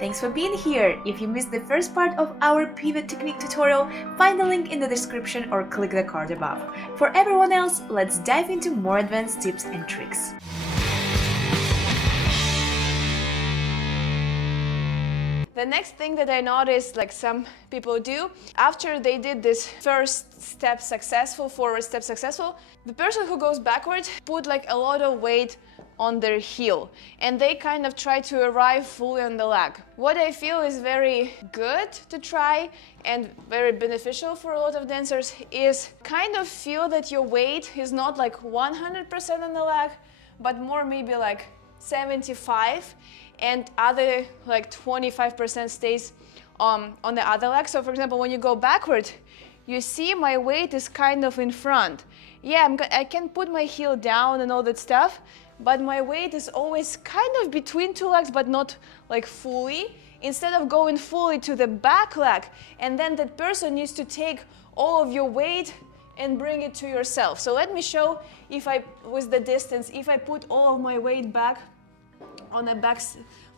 Thanks for being here! If you missed the first part of our pivot technique tutorial, find the link in the description or click the card above. For everyone else, let's dive into more advanced tips and tricks. The next thing that I noticed, like some people do, after they did this first step successful, forward step successful, the person who goes backwards put like a lot of weight on their heel and they kind of try to arrive fully on the leg. What I feel is very good to try and very beneficial for a lot of dancers is kind of feel that your weight is not like 100% on the leg, but more maybe like 75, and other like 25% stays on the other leg. So for example, when you go backward, you see my weight is kind of in front. Yeah, I can put my heel down and all that stuff, but my weight is always kind of between two legs, but not like fully. Instead of going fully to the back leg, and then that person needs to take all of your weight and bring it to yourself. So let me show if with the distance, if I put all of my weight back on a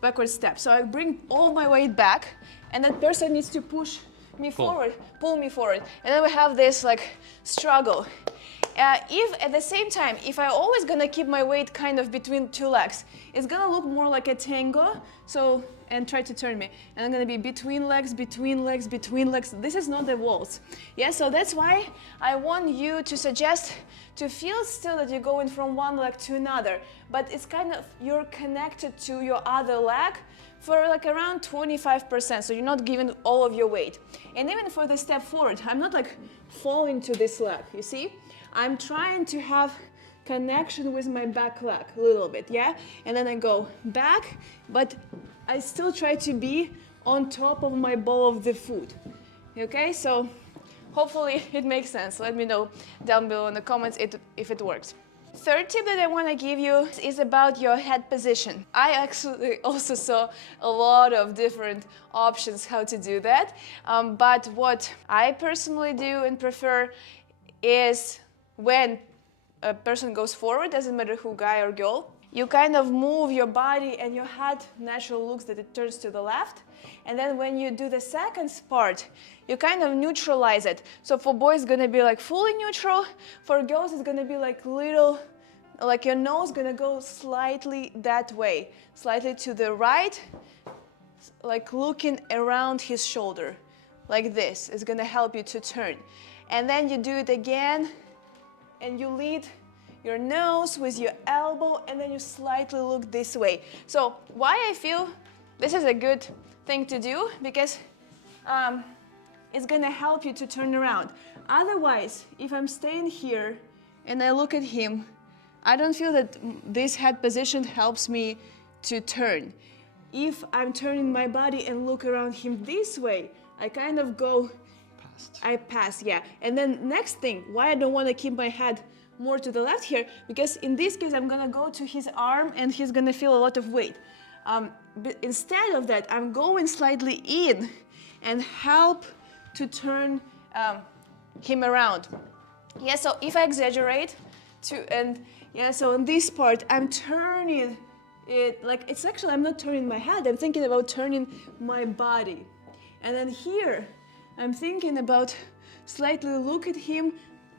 backward step. So I bring all my weight back, and that person needs to push me forward, pull me forward. And then we have this like struggle. If at the same time, if I always gonna keep my weight kind of between two legs, it's gonna look more like a tango. So, and try to turn me. And I'm gonna be between legs, between legs, between legs. This is not the waltz. Yeah, so that's why I want you to suggest to feel still that you're going from one leg to another, but it's kind of, you're connected to your other leg for like around 25%, so you're not giving all of your weight. And even for the step forward, I'm not like falling to this leg, you see? I'm trying to have connection with my back leg a little bit, yeah? And then I go back, but I still try to be on top of my ball of the foot, okay? So hopefully it makes sense. Let me know down below in the comments if it works. Third tip that I want to give you is about your head position. I actually also saw a lot of different options how to do that, but what I personally do and prefer is when a person goes forward, doesn't matter who, guy or girl, you kind of move your body and your head naturally looks that it turns to the left. And then when you do the second part, you kind of neutralize it. So for boys, it's gonna be like fully neutral. For girls, it's gonna be like little, like your nose gonna go slightly that way, slightly to the right, like looking around his shoulder, like this. It's gonna help you to turn. And then you do it again, and you lead your nose with your elbow, and then you slightly look this way. So why I feel this is a good thing to do, because it's gonna help you to turn around. Otherwise, if I'm staying here and I look at him, I don't feel that this head position helps me to turn. If I'm turning my body and look around him this way, I kind of go I pass, yeah. And then next thing, why I don't want to keep my head more to the left here, because in this case, I'm gonna go to his arm and he's gonna feel a lot of weight. But instead of that, I'm going slightly in and help to turn him around. Yeah, so if I exaggerate so in this part, I'm turning it, like it's actually, I'm not turning my head, I'm thinking about turning my body. And then here, I'm thinking about slightly look at him,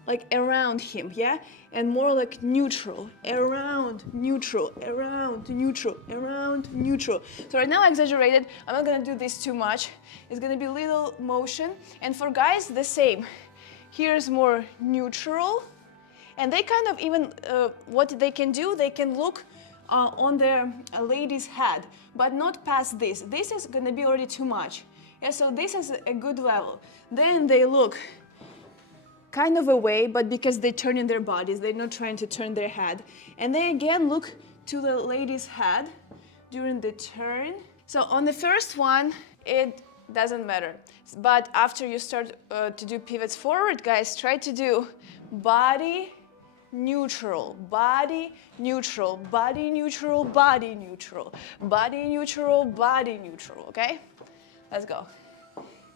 like around him, yeah? And more like neutral, around, neutral, around, neutral, around, neutral. So right now I exaggerated, I'm not gonna do this too much. It's gonna be little motion. And for guys, the same. Here's more neutral. And they kind of even, what they can do, they can look on their lady's head, but not past this. This is gonna be already too much. Yeah, so this is a good level. Then they look kind of away, but because they turn in their bodies, they're not trying to turn their head. And they again look to the lady's head during the turn. So on the first one, it doesn't matter. But after you start to do pivots forward, guys, try to do body neutral, body neutral, body neutral, body neutral, body neutral, body neutral, okay? Let's go.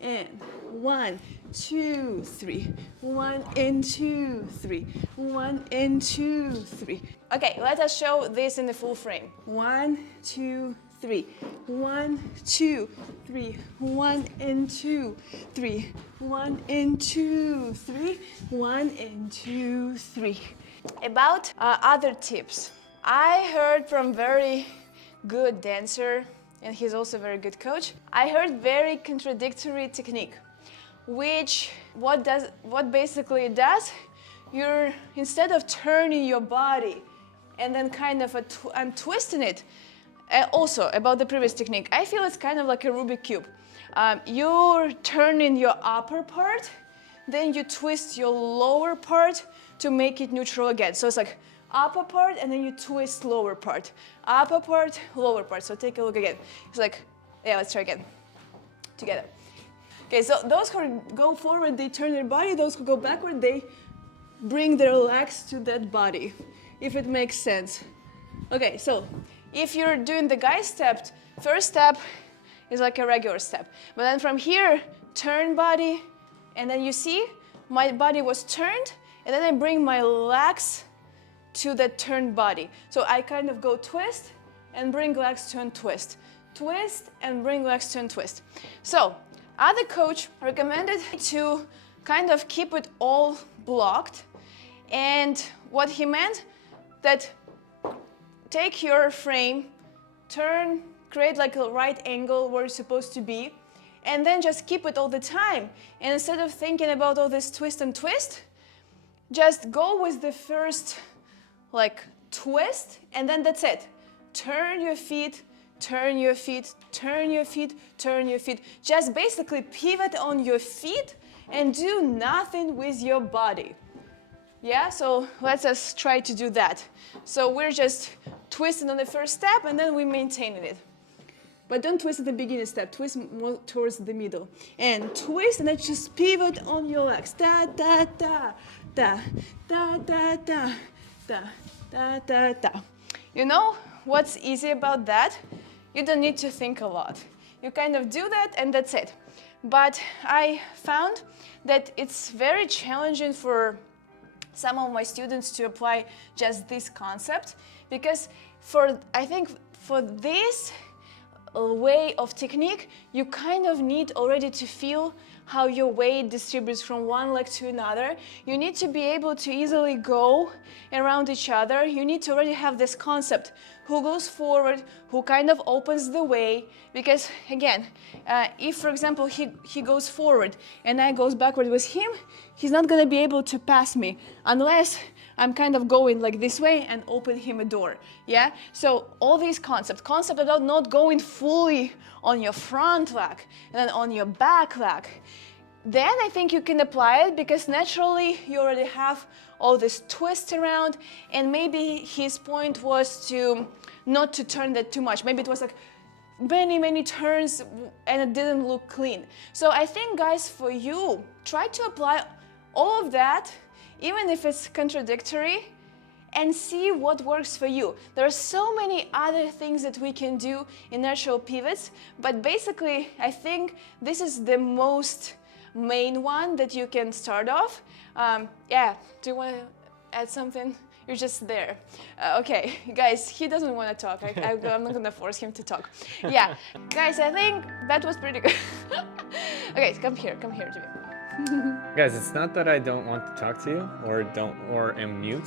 And 1, 2, 3. 1 and 2, 3. 1 and 2, 3. Okay, let us show this in the full frame. 1, 2, 3. 1, 2, 3. 1 and 2, 3. 1 and 2, 3. 1 and 2, 3. About other tips. I heard from very good dancer, and he's also a very good coach. I heard very contradictory technique, which what basically it does, you're instead of turning your body and then kind of untwisting it. Also about the previous technique, I feel it's kind of like a Rubik's Cube. You're turning your upper part, then you twist your lower part to make it neutral again. So it's like upper part and then you twist lower part. Upper part, lower part. So take a look again. It's like, yeah, let's try again. Together. Okay, so those who go forward, they turn their body. Those who go backward, they bring their legs to that body, if it makes sense. Okay, so if you're doing the guy step, first step is like a regular step. But then from here, turn body, and then you see my body was turned, and then I bring my legs to the turned body. So I kind of go twist and bring legs to untwist. Twist and bring legs to untwist. So other coach recommended to kind of keep it all blocked. And what he meant that take your frame, turn, create like a right angle where it's supposed to be, and then just keep it all the time. And instead of thinking about all this twist and twist, just go with the first like twist, and then that's it. Turn your feet, turn your feet, turn your feet, turn your feet. Just basically pivot on your feet and do nothing with your body. Yeah, so let's just try to do that. So we're just twisting on the first step and then we maintaining it. But don't twist at the beginning step, twist more towards the middle. And twist and then just pivot on your legs. Da, da, da, da, da, da, da, da, da, da, da. You know what's easy about that? You don't need to think a lot. You kind of do that and that's it. But I found that it's very challenging for some of my students to apply just this concept, because I think for this way of technique, you kind of need already to feel how your weight distributes from one leg to another. You need to be able to easily go around each other. You need to already have this concept, who goes forward, who kind of opens the way. Because again, if for example he goes forward and I goes backward with him, he's not gonna be able to pass me unless I'm kind of going like this way and open him a door, yeah? So all these concept about not going fully on your front leg and then on your back leg, then I think you can apply it because naturally you already have all this twist around, and maybe his point was to not to turn that too much. Maybe it was like many turns and it didn't look clean. So I think, guys, for you, try to apply all of that, even if it's contradictory, and see what works for you. There are so many other things that we can do in natural pivots, but basically I think this is the most main one that you can start off. Yeah, do you want to add something? You're just there. Okay, guys, he doesn't want to talk. I'm not gonna force him to talk. Yeah, guys, I think that was pretty good. Okay, come here, Jimmy. Guys, it's not that I don't want to talk to you or am mute.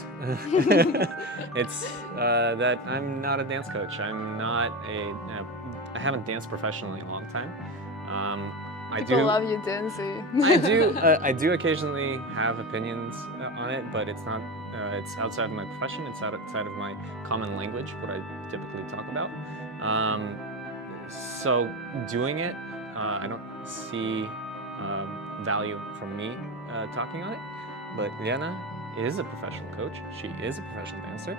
It's that I'm not a dance coach. I haven't danced professionally in a long time. People love you dancing. I do occasionally have opinions on it, but it's not. It's outside of my profession. It's outside of my common language, what I typically talk about. So doing it, I don't see value from me talking on it. But Lena is a professional coach. She is a professional dancer,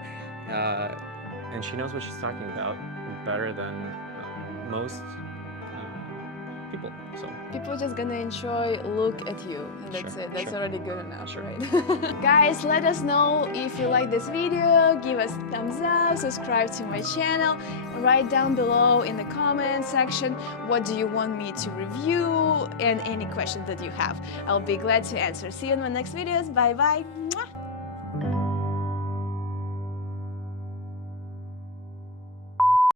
and she knows what she's talking about better than most people. So people just gonna enjoy look at you, and that's Sure, it. That's sure. already good enough, Sure. right? Guys, let us know if you like this video. Give us a thumbs up, subscribe to my channel, write down below in the comment section what do you want me to review and any questions that you have. I'll be glad to answer. See you in my next videos. Bye bye. Mwah!